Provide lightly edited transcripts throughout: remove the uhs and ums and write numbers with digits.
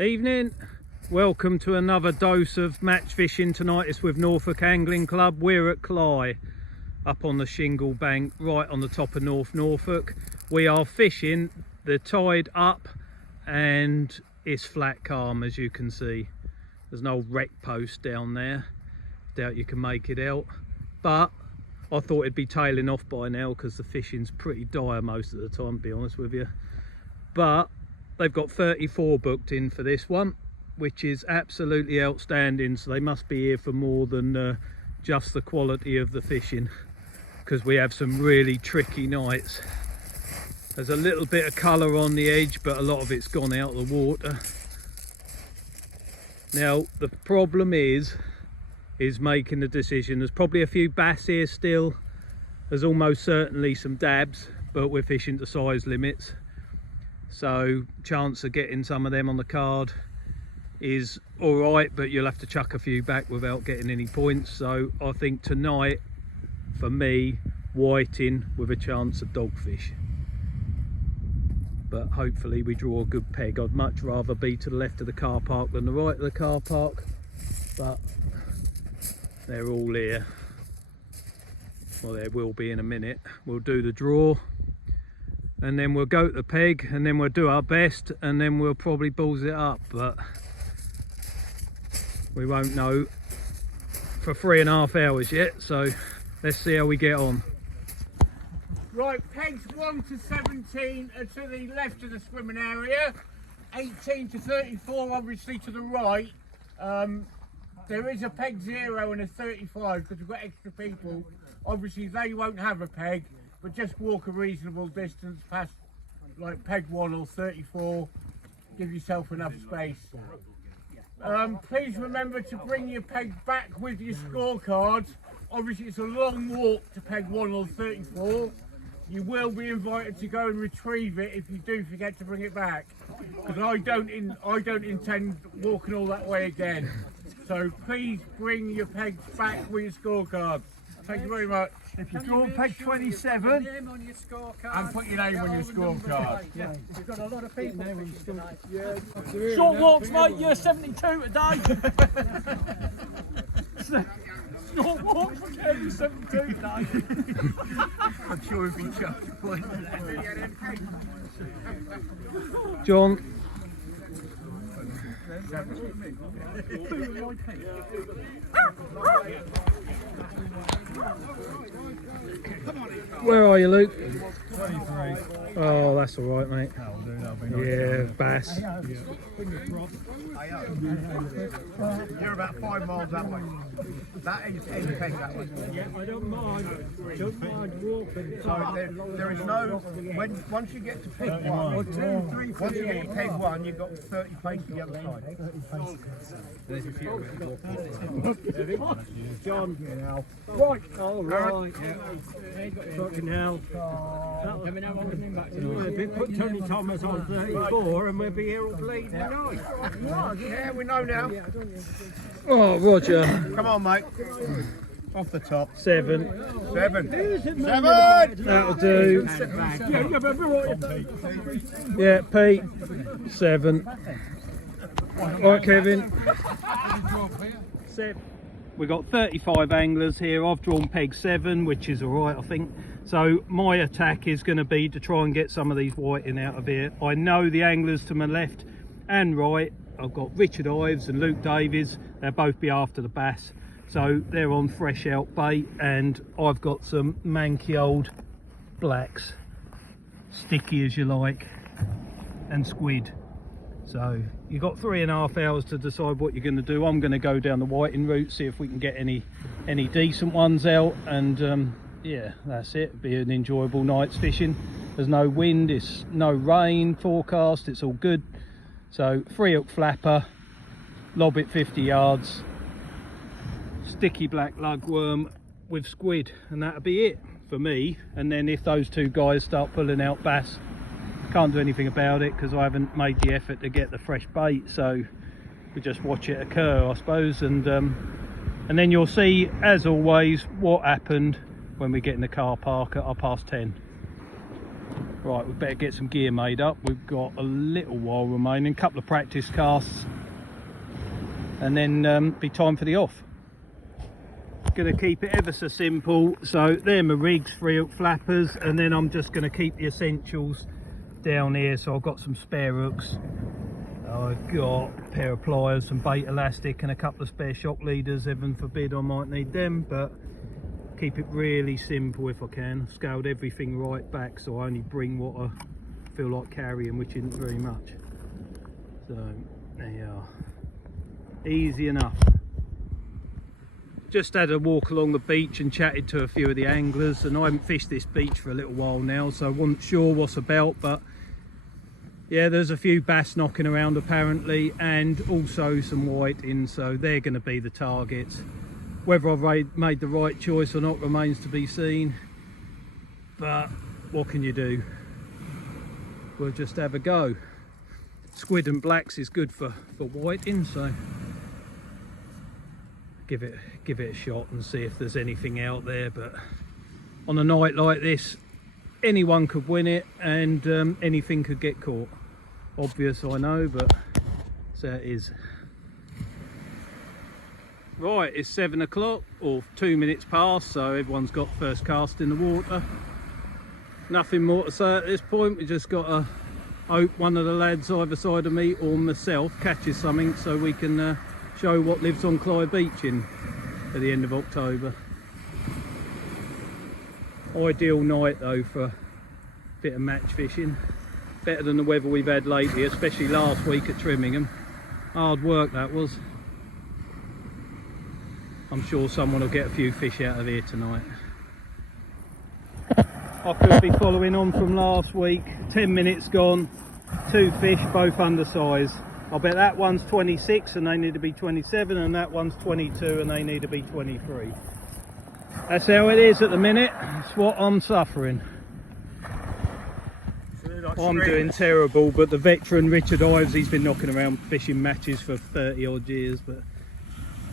Evening, welcome to another dose of match fishing. Tonight it's with Norfolk Angling Club. We're at Cley, up on the shingle bank right on the top of Norfolk. We are fishing the tide up and it's flat calm, as you can see. There's no wreck post down there, doubt you can make it out, but I thought it'd be tailing off by now because the fishing's pretty dire most of the time, to be honest with you. But they've got 34 booked in for this one, which is absolutely outstanding. So they must be here for more than just the quality of the fishing, because we have some really tricky nights. There's a little bit of colour on the edge, but a lot of it's gone out of the water. Now the problem is making the decision. There's probably a few bass here still. There's almost certainly some dabs, but we're fishing to size limits. So chance of getting some of them on the card is all right, but you'll have to chuck a few back without getting any points. So I think tonight, for me, whiting with a chance of dogfish. But hopefully we draw a good peg. I'd much rather be to the left of the car park than the right of the car park, but they're all here. Well, there will be in a minute. We'll do the draw, and then we'll go to the peg, and then we'll do our best, and then we'll probably balls it up, but we won't know for 3.5 hours yet. So let's see how we get on. Right, pegs 1 to 17 are to the left of the swimming area, 18 to 34 obviously to the right. There is a peg 0 and a 35 because we've got extra people. Obviously they won't have a peg, but just walk a reasonable distance past like peg 1 or 34, give yourself enough space. Please remember to bring your peg back with your scorecards. Obviously it's a long walk to peg 1 or 34. You will be invited to go and retrieve it if you do forget to bring it back, because I don't intend walking all that way again. So please bring your pegs back with your scorecards. Thank you very much. If you draw peg 27, and put your name on your scorecard. yeah. We've got a lot of people tonight. Short walks, mate. You're 72 today. Short walks for Kevin, 72 today. I'm sure we'll be chuffed. John. Where are you, Luke? 23. Oh, that's all right, mate. Yeah, bass. You're about 5 miles that way. That is any peg that way. Yeah, I don't mind walking. So there is no, once you get to peg 1, or 2, 3, 4, once you get to peg 1, you've got 30 pegs to the other side. John, right. Oh, right. Fucking hell. Put Tony Thomas on 34 and we'll be here all bleeding night. Yeah, we know now. Oh, Roger. Come on, mate. Off the top. 7. 7. That'll do. Yeah, Pete. 7. Right, Kevin. 7. We've got 35 anglers here. I've drawn peg 7, which is all right, I think. So my attack is going to be to try and get some of these whiting out of here. I know the anglers to my left and right. I've got Richard Ives and Luke Davies. They'll both be after the bass. So they're on fresh out bait, and I've got some manky old blacks, sticky as you like, and squid. So you've got 3.5 hours to decide what you're going to do. I'm going to go down the whiting route, see if we can get any decent ones out, and yeah, that's it. It'll be an enjoyable night's fishing. There's no wind, it's no rain forecast, it's all good. So 3-hook flapper, lob it 50 yards, sticky black lugworm with squid, and that'll be it for me. And then if those two guys start pulling out bass, can't do anything about it because I haven't made the effort to get the fresh bait, so we just watch it occur, I suppose. And then you'll see, as always, what happened when we get in the car park at 10:30. Right, we better get some gear made up. We've got a little while remaining, a couple of practice casts, and then be time for the off. Going to keep it ever so simple. So they're my rigs, 3 hook flappers, and then I'm just going to keep the essentials down here. So I've got some spare hooks, I've got a pair of pliers, some bait elastic, and a couple of spare shock leaders. Heaven forbid I might need them, but keep it really simple if I can. I've scaled everything right back, so I only bring what I feel like carrying, which isn't very much. So there you are, easy enough. Just had a walk along the beach and chatted to a few of the anglers, and I haven't fished this beach for a little while now, so I wasn't sure what's about, but yeah, there's a few bass knocking around apparently, and also some whiting, so they're going to be the targets. Whether I've made the right choice or not remains to be seen, but what can you do? We'll just have a go. Squid and blacks is good for whiting, so give it a shot and see if there's anything out there. But on a night like this, anyone could win it, and anything could get caught. Obvious, I know, but so it is. Right, it's 7 o'clock or 2 minutes past, so everyone's got first cast in the water. Nothing more to say at this point. We just got to hope one of the lads either side of me or myself catches something, so we can show what lives on Cley Beach at the end of October. Ideal night though for a bit of match fishing. Better than the weather we've had lately, especially last week at Trimmingham. Hard work that was. I'm sure someone will get a few fish out of here tonight. I could be following on from last week. 10 minutes gone, 2 fish, both undersized. I bet that one's 26 and they need to be 27, and that one's 22 and they need to be 23. That's how it is at the minute. It's what I'm suffering. I'm doing terrible, but the veteran Richard Ives, he's been knocking around fishing matches for 30 odd years, but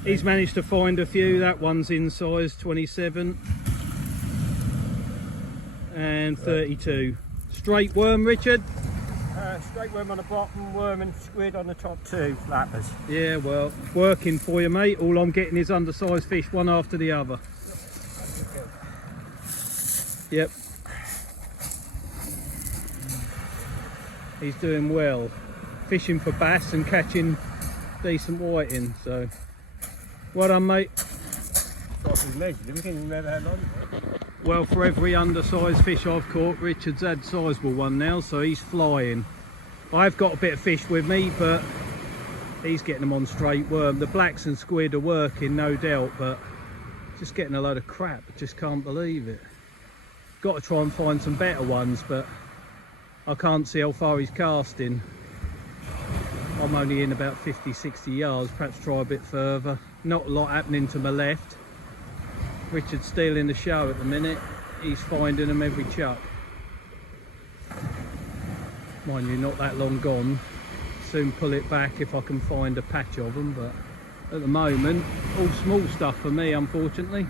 he's managed to find a few. That one's in size 27 and 32. Straight worm, Richard? Straight worm on the bottom, worm and squid on the top 2 flappers. Yeah, well, working for you, mate. All I'm getting is undersized fish, one after the other. Yep. He's doing well. Fishing for bass and catching decent whiting, so well done, mate. Well, for every undersized fish I've caught, Richard's had a sizable one now, so he's flying. I've got a bit of fish with me, but he's getting them on straight worm. The blacks and squid are working, no doubt, but just getting a load of crap. I just can't believe it. Got to try and find some better ones, but I can't see how far he's casting. I'm only in about 50-60 yards, perhaps try a bit further. Not a lot happening to my left. Richard's stealing the show at the minute. He's finding them every chuck. Mind you, not that long gone. Soon pull it back if I can find a patch of them, but at the moment, all small stuff for me, unfortunately.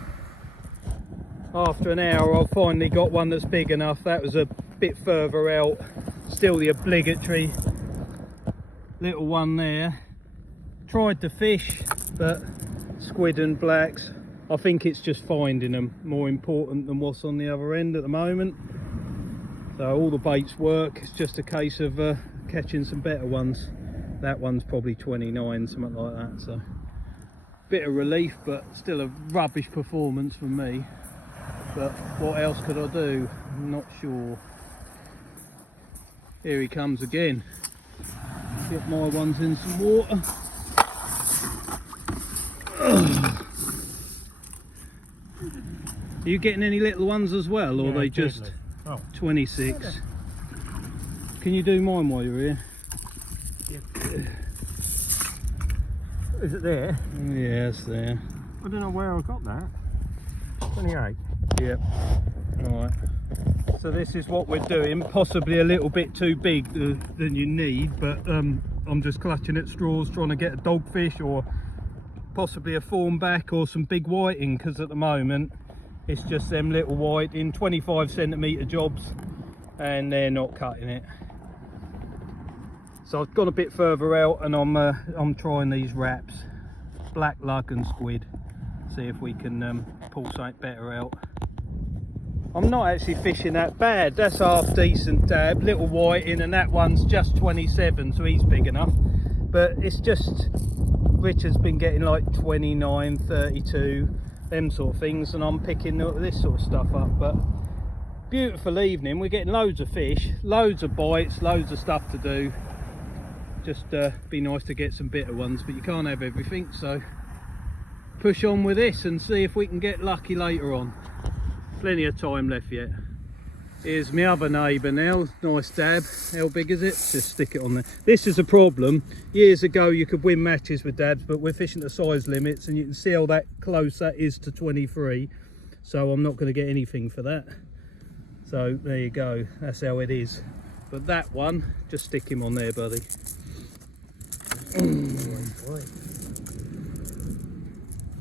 After an hour, I've finally got one that's big enough. That was a bit further out. Still the obligatory little one there. Tried to fish, but squid and blacks, I think it's just finding them more important than what's on the other end at the moment. So all the baits work, it's just a case of catching some better ones. That one's probably 29, something like that, so bit of relief, but still a rubbish performance from me. But what else could I do? I'm not sure. Here he comes again. Get my ones in some water. Are you getting any little ones as well, or Yeah, are they just 26? Can you do mine while you're here? Is it there? Yeah, it's there. I don't know where I got that. 28. Yep. Alright. So this is what we're doing, possibly a little bit too big than you need, but I'm just clutching at straws trying to get a dogfish or possibly a thornback or some big whiting, because at the moment it's just them little whiting, 25 centimetre jobs, and they're not cutting it. So I've gone a bit further out, and I'm trying these wraps, black lug and squid, see if we can pull something better out. I'm not actually fishing that bad. That's half decent dab, little whiting, and that one's just 27, so he's big enough. But it's just, Richard's been getting like 29, 32, them sort of things, and I'm picking this sort of stuff up. But beautiful evening, we're getting loads of fish, loads of bites, loads of stuff to do. Just be nice to get some bitter ones, but you can't have everything, so push on with this and see if we can get lucky later on. Plenty of time left yet. Here's my other neighbour now, nice dab. How big is it? Just stick it on there. This is a problem. Years ago you could win matches with dabs, but we're fishing to size limits, and you can see how that close that is to 23, so I'm not going to get anything for that. So there you go, that's how it is. But that one, just stick him on there, buddy.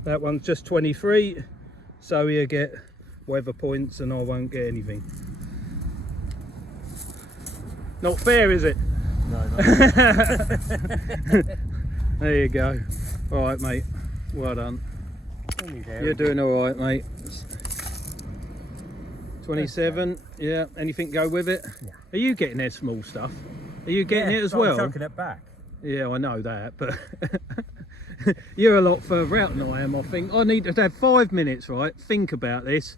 That one's just 23, so he'll get whatever points and I won't get anything. Not fair, is it? No, no. There you go. All right, mate, well done. You're doing all right, mate. 27, yeah. Anything go with it? Yeah. Are you getting their small stuff? Are you getting it as well? I'm chucking it back. Yeah, I know that, but you're a lot further out than I am, I think. I need to have 5 minutes, right? Think about this.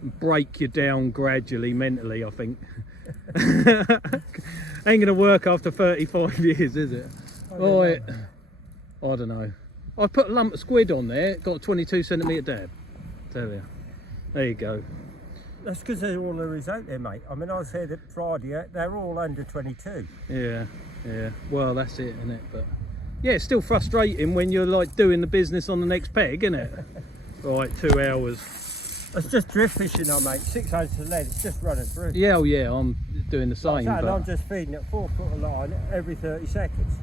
And break you down gradually, mentally, I think. Ain't going to work after 35 years, is it? Right. I don't know. I put a lump of squid on there, got a 22 centimetre dab. Tell you. There you go. That's because they're all there is out there, mate. I mean, I was here that Friday, they're all under 22. Yeah, yeah. Well, that's it, isn't it? But yeah, it's still frustrating when you're like doing the business on the next peg, isn't it? Right, 2 hours. It's just drift fishing, though, mate. 6 ounces of lead, it's just running through. Yeah, oh yeah, I'm doing the same. And but I'm just feeding it 4 foot of line every 30 seconds.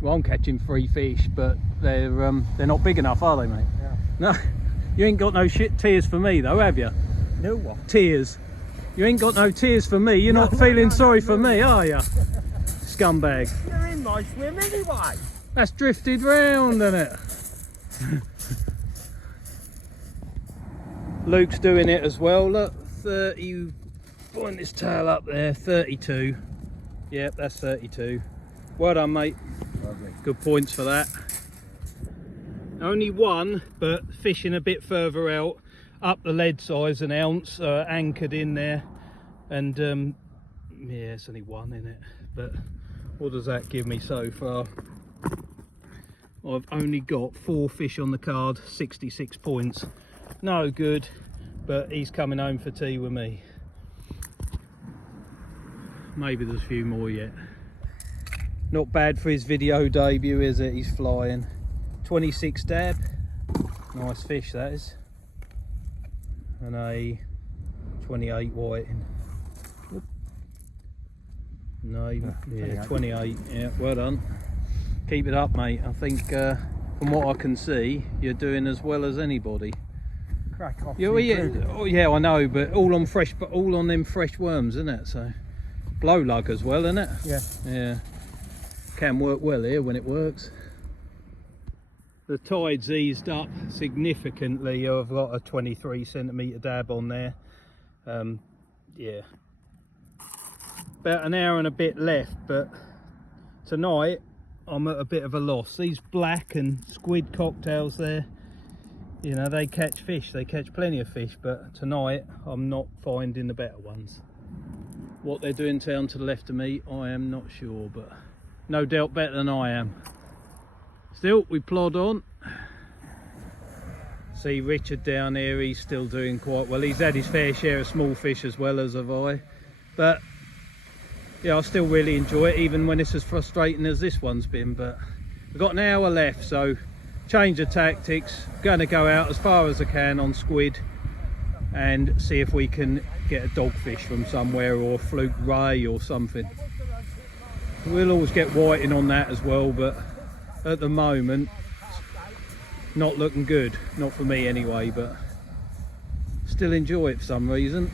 Well, I'm catching 3 fish, but they're not big enough, are they, mate? Yeah. No, you ain't got no shit tears for me, though, have you? No what? Tears. You ain't got no tears for me. You're not feeling sorry for me, are you? Scumbag. You're in my swim anyway. That's drifted round, isn't it? Luke's doing it as well. Look, 30. Point this tail up there. 32. Yep, that's 32. Well done, mate. Lovely. Good points for that. Only one, but fishing a bit further out, up the lead size an ounce, anchored in there, and yeah, it's only one in it. But what does that give me so far? I've only got 4 fish on the card, 66 points. No good, but he's coming home for tea with me. Maybe there's a few more yet. Not bad for his video debut, is it? He's flying. 26 dab. Nice fish, that is. And a 28 whiting. No, yeah, 28. Yeah, well done. Keep it up, mate. I think from what I can see, you're doing as well as anybody. Crack off. Yeah, well, yeah, oh, yeah, I know, but all on fresh, but all on them fresh worms, isn't it? So blow lug as well, isn't it? Yeah. Yeah. Can work well here when it works. The tide's eased up significantly. I've got a 23 centimetre dab on there. Yeah, about an hour and a bit left, but tonight I'm at a bit of a loss. These black and squid cocktails there, you know, they catch fish, they catch plenty of fish, but tonight I'm not finding the better ones. What they're doing down to the left of me, I am not sure, but no doubt better than I am. Still, we plod on. See Richard down here, he's still doing quite well. He's had his fair share of small fish as well as have I. But yeah, I still really enjoy it, even when it's as frustrating as this one's been. But we've got an hour left, so change of tactics. Going to go out as far as I can on squid and see if we can get a dogfish from somewhere, or a fluke ray or something. We'll always get whiting on that as well, but at the moment not looking good, not for me anyway, but still enjoy it for some reason.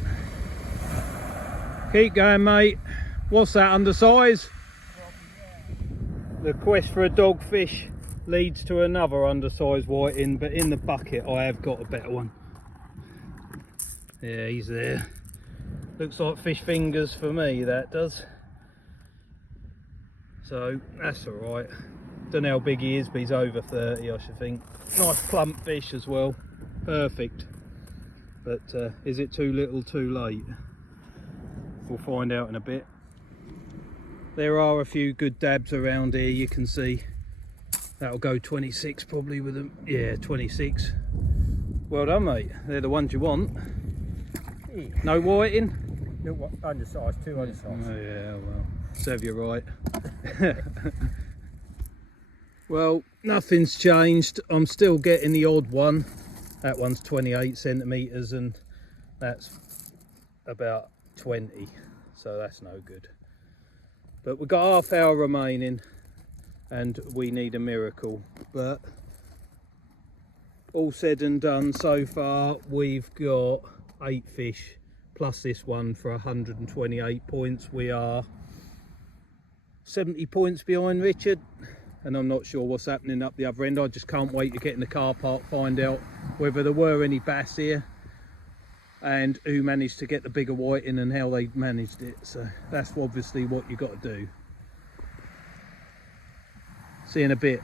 Keep going, mate. What's that, undersize? The quest for a dogfish leads to another undersized whiting, but in the bucket I have got a better one. Yeah, he's there. Looks like fish fingers for me, that does. So that's alright. Don't know how big he is, but he's over 30, I should think. Nice plump fish as well. Perfect. But is it too little too late? We'll find out in a bit. There are a few good dabs around here, you can see. That'll go 26 probably with them. Yeah, 26. Well done, mate. They're the ones you want. No whiting? No, undersized, too undersized. Oh yeah, well, serve you right. Well, nothing's changed. I'm still getting the odd one. That one's 28 centimetres and that's about 20, so that's no good. But we've got half hour remaining and we need a miracle. But all said and done, so far we've got 8 fish plus this one for 128 points. We are 70 points behind Richard, and I'm not sure what's happening up the other end. I just can't wait to get in the car park, find out whether there were any bass here and who managed to get the bigger whiting and how they managed it. So that's obviously what you got to do. See you in a bit.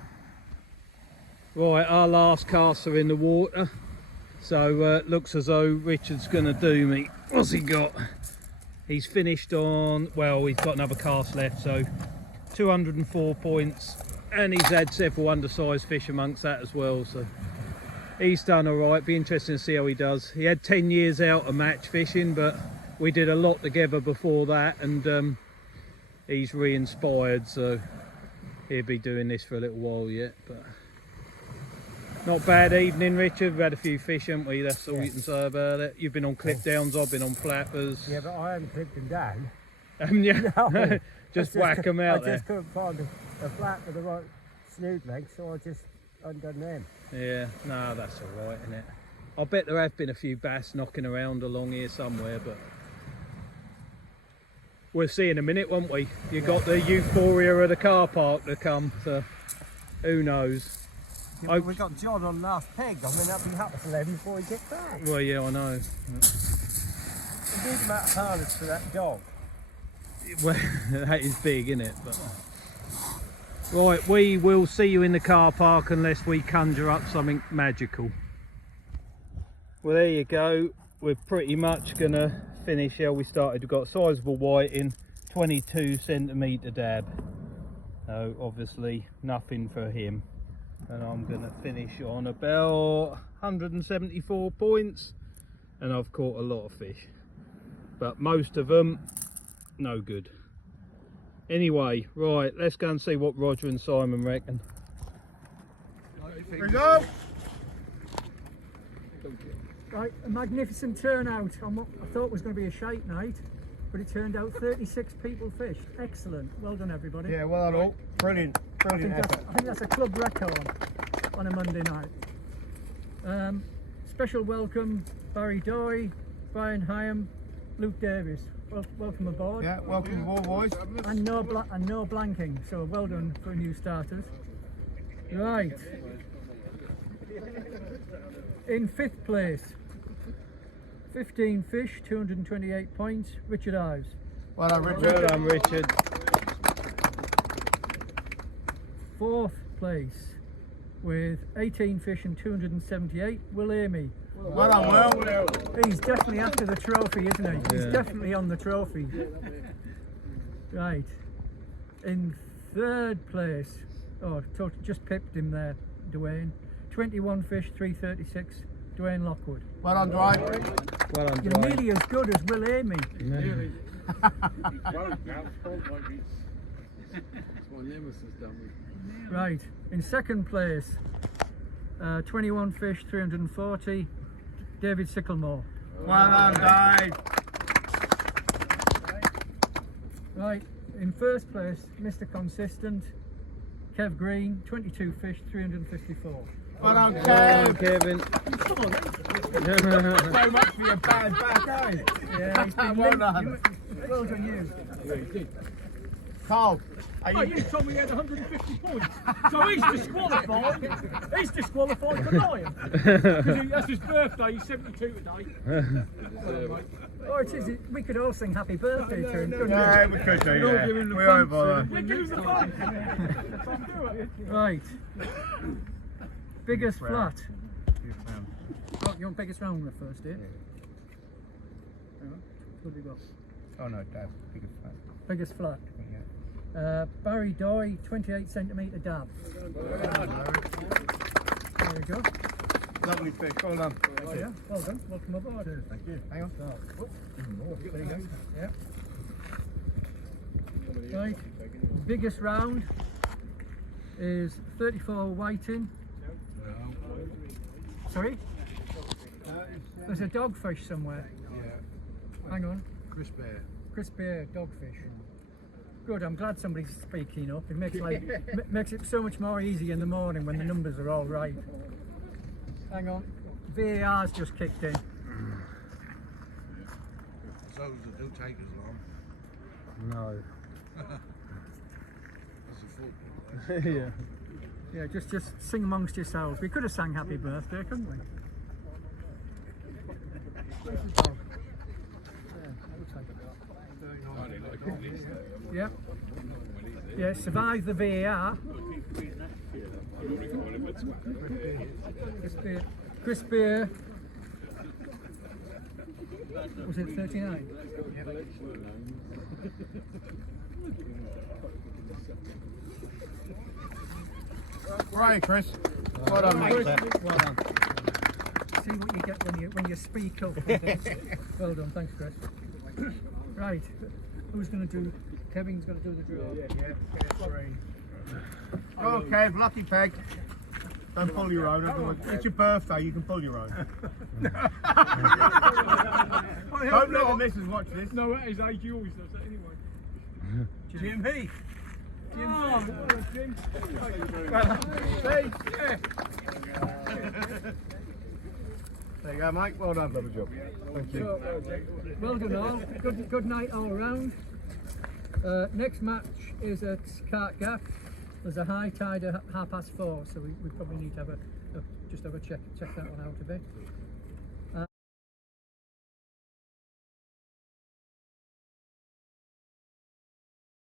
Right, our last casts are in the water, so looks as though Richard's gonna do me. What's he got? He's finished on, well, he's got another cast left, so 204 points, and he's had several undersized fish amongst that as well, so he's done all right. Be interesting to see how he does. He had 10 years out of match fishing, but we did a lot together before that, and he's re-inspired, so he'll be doing this for a little while yet. But not bad evening, Richard. We've had a few fish, haven't we? That's all you can say about it. You've been on clip downs, I've been on flappers. Yeah, but I haven't clipped them down. Yeah. No, just whack them out there. I just couldn't find a flat with the right snood length, so I just undone them. Yeah, no, that's all right, isn't it? I bet there have been a few bass knocking around along here somewhere, but we'll see in a minute, won't we? You got the euphoria of the car park to come, so who knows? Yeah, we got John on last peg. I mean, that'll be happy for them before he gets back. Well, yeah, I know. A big amount of harness for that dog. Well, that is big, isn't it? But right, we will see you in the car park unless we conjure up something magical. Well, there you go. We're pretty much gonna finish how we started. We've got a sizable whiting, 22 centimetre dab. So obviously nothing for him. And I'm gonna finish on about 174 points, and I've caught a lot of fish, but most of them no good. Anyway, right, let's go and see what Roger and Simon reckon. Here we go. Right, a magnificent turnout. I thought it was going to be a shite night, but it turned out 36 people fished. Excellent. Well done, everybody. Yeah, well done all. Brilliant, brilliant effort. I think that's a club record on a Monday night. Special welcome, Barry Doy, Brian Hyam, Luke Davis. Welcome aboard. Yeah, welcome aboard, boys. And no blanking, so well done for new starters. Right. In 5th place, 15 fish, 228 points, Richard Ives. Well done, Richard. Well done, Richard. 4th place, with 18 fish and 278, Will Amy. Well done, Will. He's definitely after the trophy, isn't he? He's Yeah. definitely on the trophy. Right. In 3rd place, just pipped him there, Dwayne. 21 fish, 336, Dwayne Lockwood. Well done, Dwight. Well done, You're Dwight. nearly as good as Will Amy. Yeah. Right. In 2nd place, 21 fish, 340, David Sicklemore. Well done, Dave. Right. In 1st place, Mr. Consistent, Kev Green, 22 fish, 354. Well done, Well done, Kevin. Kevin. So much for your bad back, eh? Yeah, he's been Well done. Well done, you. Carl, Oh, you told me he had 150 points. So he's disqualified. He's disqualified for lying. Because that's his birthday. He's 72 today. Oh, it is. We could all sing happy birthday to him, couldn't we? yeah, we could do, We'd all yeah. give him the We won't bumps bother. and we'd give him the bumps. Right. Biggest flat. Oh, you want biggest round first, dear? Hang on. What have you got? Oh no, Dad, biggest fan. Biggest flat. Yeah. Barry Doy, 28 centimetre dab. There we go. Lovely fish, well done. Oh yeah, well done. Welcome aboard. Thank you. Hang on. Oh, there you go. Yeah. Right. Biggest round is 34 whiting. Sorry? There's a dogfish somewhere. Yeah. Hang on. Chris Bear. Chris Bear, dogfish. Good, I'm glad somebody's speaking up. It makes makes it so much more easy in the morning when the numbers are all right. Hang on. VAR's just kicked in. So do take as long. No. That's a foot. Yeah. Yeah, just sing amongst yourselves. We could have sang happy birthday, couldn't we? Where's the dog? Yeah. Yeah, survive the VAR. Chris Beer. Was it 39? Right, Chris. Well done, mate. Well done. See what you get when you speak up. Well done, thanks, Chris. Right, who's going to do? Kevin's going to do the draw. Go on, Kev, lucky peg. Don't pull your own. It's your birthday, you can pull your own. Don't let the missus watch this. No, at his age, he always does that anyway. Jimmy. Oh, Jim. There you go, mate. Well done, lovely job. Thank you. Well done all. Good night all round. Next match is at Cart Gap. There's a high tide at 4:30, so we probably need to have just have a check that one out a bit.